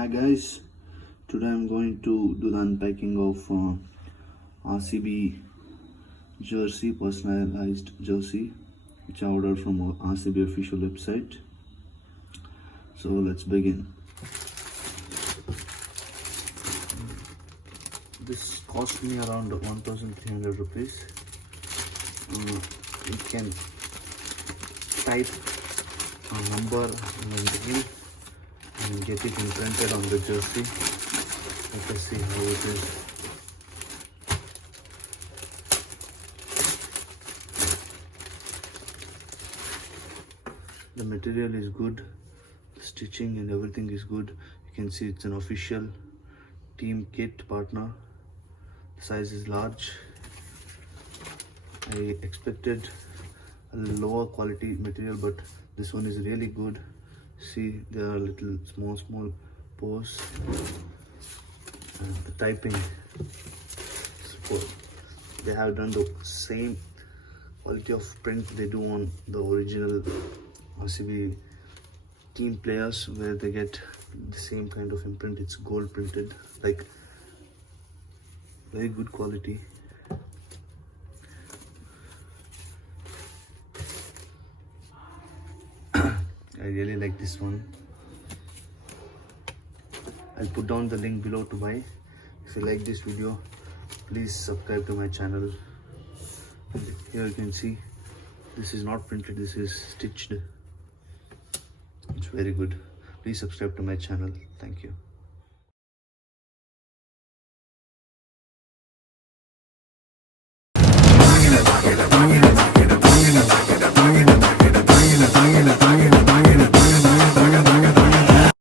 Hi guys, today I'm going to do the unpacking of RCB jersey, personalized jersey, which I ordered from RCB official website. So let's begin. This cost me around 1,300 rupees. You can type a number in the beginning and get it imprinted on the jersey. Let us see how it is. The material is good, the stitching and everything is good. You can see it's an official team kit partner. The size is large. I expected a lower quality material, but this one is really good. See, there are little small pores, and the typing support. They have done the same quality of print they do on the original RCB team players, where they get the same kind of imprint. It's gold printed, like very good quality. I really like this one. I'll put down the link below to buy. If you like this video, please subscribe to my channel. And here you can see this is not printed, this is stitched. It's very good. Please subscribe to my channel. Thank you.